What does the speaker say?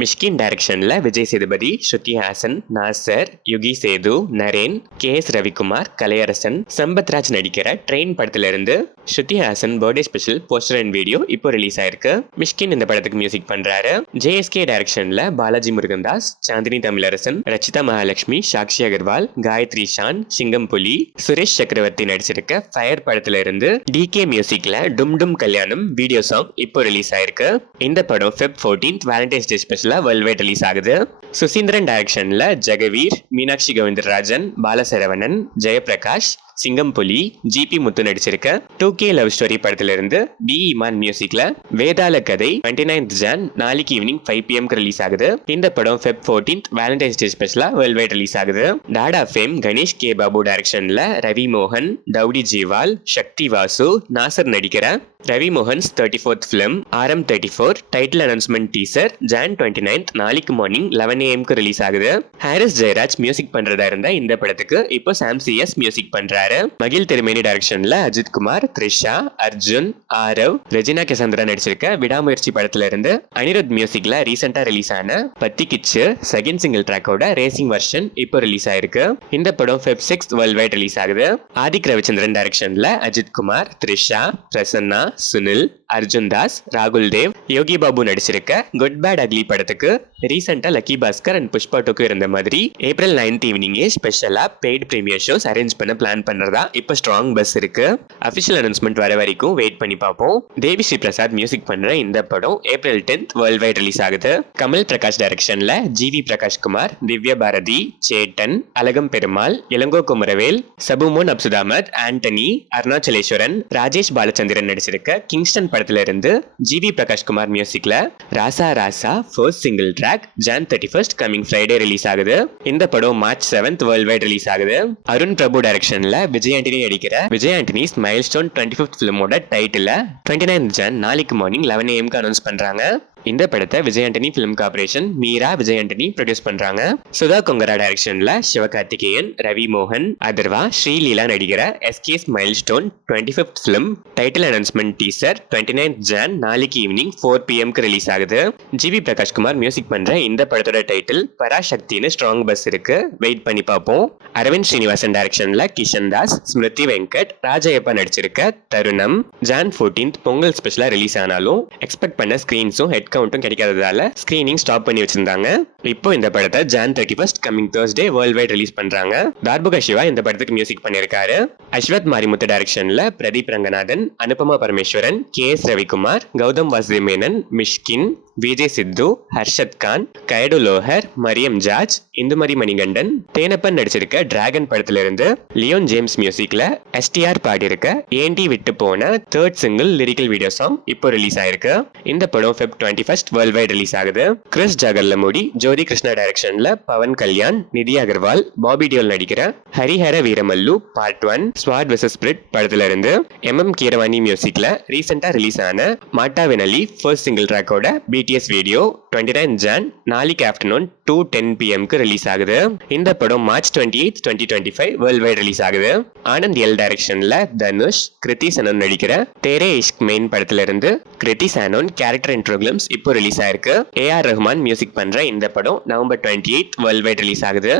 மிஷ்கின் டைரக்ஷன்ல விஜய் சேதுபதி, ஸ்ருதி ஹாசன், நாசர், யுகி சேது, நரேன், KS ரவிக்குமார், கலையரசன், சம்பத்ராஜ் நடிக்கிற train படத்துல இருந்து Shruti Haasan birthday special poster and video இப்போ ரிலீஸ் ஆயிருக்கு. மிஷ்கின் இந்த படத்துக்கு மியூசிக் பண்றாரு. JSK டைரக்ஷன்ல பாலாஜி முருகன்தாஸ், சாந்தினி தமிழரசன், ரச்சிதா மகாலட்சுமி, சாக்ஷி அகர்வால், காயத்ரி ஷான், சிங்கம் புலி, சுரேஷ் சக்கரவர்த்தி நடிச்சிருக்க ஃபயர் படத்துல இருந்து DK மியூசிக்ல டும் டும் கல்யாணம் வீடியோ சாங் இப்போ ரிலீஸ் ஆயிருக்கு. இந்த படம் Feb 14th வேலண்டைன்ஸ் டே ஸ்பெஷலா வேர்ல்ட் வைட் ரிலீஸ் ஆகுது. சுசீந்திரன் டைரக்ஷன்ல ஜெகவீர், மீனாட்சி கோவிந்தராஜன், பாலசரவணன், ஜெயபிரகாஷ், சிங்கம் புலி, GP முத்து நடிச்சிருக்க 2K லவ் ஸ்டோரி படத்துல இருந்து டி இமான் மியூசிக்ல வேதாள கதை 29th Jan நாளைக்கு ஈவினிங் 5 PM ரிலீஸ் ஆகுது. இந்த படம் Feb 14th வேலண்டைன்ஸ் டே ஸ்பெஷலா வேர்ல்ட் வைட் ரிலீஸ் ஆகுது. டாடா ஃபேம் கணேஷ் K பாபு டைரக்ஷன்ல ரவி மோகன், டவுடி ஜீவால், சக்தி வாசு, நாசர் நடிக்கிற Ravi Mohan's 34th film RM34 title announcement teaser Jan 29th நாளைக்கு மார்னிங் 11 AM ரிலீஸ் ஆகுது. ஹாரிஸ் ஜெயராஜ் மியூசிக் பண்றதா இருந்த இந்த படத்துக்கு இப்போ சாம் CS மியூசிக் பண்றாரு. மகிழ் திருமேனி டைரக்ஷன்ல அஜித் குமார், த்ரிஷா, அர்ஜுன், ஆரவ், ரெஜினா கெசந்திரா நடிச்சிருக்க விடாமுயற்சி படத்துல இருந்து அனிருத் மியூசிக்ல ரீசெண்டா ரிலீஸ் ஆன பத்தி கிச்சு செகண்ட் சிங்கிள் ட்ராக்கோட ரேசிங் வெர்ஷன் இப்போ ரிலீஸ் ஆயிருக்கு. இந்த படம் Feb 6th world wide release ஆகுது. ஆதிக் ரவிச்சந்திரன் டைரக்ஷன்ல அஜித் குமார், த்ரிஷா, பிரசன்னா, சுனில், அர்ஜுன் தாஸ், ராகுல் Dev, Yogi Babu நடிச்சிருக்க good bad ugly படத்துக்கு ரீசெண்டா லக்கி பாஸ்கர் அண்ட் புஷ்பா 2க்கு இருந்த மாதிரி April 9th ஈவினிங்கே ஸ்பெஷலா பெய்ட் பிரீமியர் ஷோஸ் அரேஞ்ச் பண்ண பிளான் பண்றதா இப்ப ஸ்ட்ராங் பஸ் இருக்கு. அபிஷியல் அனௌன்ஸ்மெண்ட் வர வரைக்கும் வெயிட் பண்ணி பார்ப்போம். தேவி ஸ்ரீ பிரசாத் மியூசிக் பண்ற இந்த படம் April 10th world wide release ஆகுது. கமல் பிரகாஷ் டைரக்ஷன்ல GV பிரகாஷ் குமார், திவ்யா பாரதி, சேட்டன், அழகம் பெருமாள், இளங்கோ குமரவேல், சபுமோன் அப்சுதாமத், ஆண்டனி, அருணாச்சலேஸ்வரன், ராஜேஷ் பாலச்சந்திரன் நடிச்சிருக்க கிங்ஸ்டன் படத்துல இருந்து GV பிரகாஷ் குமார் மியூசிக்ல Raasa Raasa first single track Jan 31st coming Friday release ஆகுது. இந்த படம் March 7th world wide release ஆகுது. அருண் பிரபு டைரக்ஷன்ல விஜய் ஆண்டனி நடிக்கிற Vijay Anthony's milestone 25th ஃபிலிமோட டைட்டில 29th Jan நாளைக்கு மார்னிங் 11 AM அனௌன்ஸ் பண்றாங்க. இந்த படத்தை Vijay Antony film corporation Meera Vijay Antony produce பண்றாங்க. சுதா கொங்கரா டைரக்ஷன்ல சிவகார்த்திகேயன், ரவி மோகன், அதர்வா, ஸ்ரீலீலா நடிக்கிற SK's milestone 25th film title announcement teaser 29th Jan நாளைக்கு ஈவினிங் 4 PM ரிலீஸ் ஆகுது. GV பிரகாஷ் குமார் மியூசிக் பண்ற இந்த படத்தோட டைட்டில் பராசக்தின்னு ஸ்ட்ராங் பஸ் இருக்கு. வெயிட் பண்ணி பார்ப்போம். அரவிந்த் ஸ்ரீனிவாசன் டைரக்ஷன்ல கிஷன் தாஸ், ஸ்மிருதி வெங்கட், ராஜயப்பா நடிச்சிருக்க தருணம் Jan 14th பொங்கல் ஸ்பெஷலா ரிலீஸ் ஆனாலும் எக்ஸ்பெக்ட் பண்ண ஸ்கிரீன்ஸும் ஹெட் கவுண்ட்டும் கிடைக்காததால ஸ்கிரீனிங் ஸ்டாப் பண்ணி வச்சிருந்தாங்க. இப்போ இந்த படத்தை Jan 31st coming Thursday world wide release பண்றாங்க. தார்புகா சிவா இந்த படத்துக்கு மியூசிக் பண்ணிருக்காரு. அஸ்வத் மாரிமுத்து டைரக்ஷன்ல பிரதீப் ரங்கநாதன், அனுபமா பரமேஸ்வரன், KS ரவிக்குமார், கௌதம் வாசுதேவ் மேனன், மிஷ்கின், விஜய் சித்து, ஹர்ஷத் கான், கைடு லோஹர், மரியம் ஜார்ஜ், இந்துமதி மணிகண்டன், தேனப்பன் நடிச்சிருக்க டிராகன் படத்துல இருந்து லியோன் ஜேம்ஸ் மியூசிக்ல STR பாடியிருக்க ஏண்டி விட்டு போன 3rd single lyrical video song இப்போ ரிலீஸ் ஆயிருக்கு. இந்த படம் Feb 21st world wide release ஆகுது. கிறிஸ் ஜாகர்லமூடி, ஜோதி கிருஷ்ணா டைரக்ஷன்ல பவன் கல்யாண், நிதி அகர்வால், பாபி டியோல் நடிக்கிற ஹரிஹர வீரமல்லு பார்ட் 1 ஸ்வாட் வெர்சஸ் ஸ்பிரிட் படத்துல இருந்து MM கீரவாணி மியூசிக்ல ரீசெண்டா ரிலீஸ் ஆன மாட்டா வெனலி ஃபர்ஸ்ட் சிங்கிள் ட்ராக்கோட BTS வீடியோ 29th Jan நாளைக்கு ஆஃப்டர்நூன் 2:10 PM ரிலீஸ் ஆகுது. இந்த படம் March 28th 2025 world wide release ஆகுது. ஆனந்த் எல் டைரக்ஷன்ல தனுஷ், கிருத்தி சனன் நடிக்கிற தேரே இஷ்க் மெயின் படத்துல இருந்து கிருத்தி சனன் கேரக்டர் இன்ட்ரோகிளம்ஸ் இப்போ ரிலீஸ் ஆயிருக்கு. AR ரஹ்மான் மியூசிக் பண்ற இந்த படம் November 28th world wide release ஆகுது.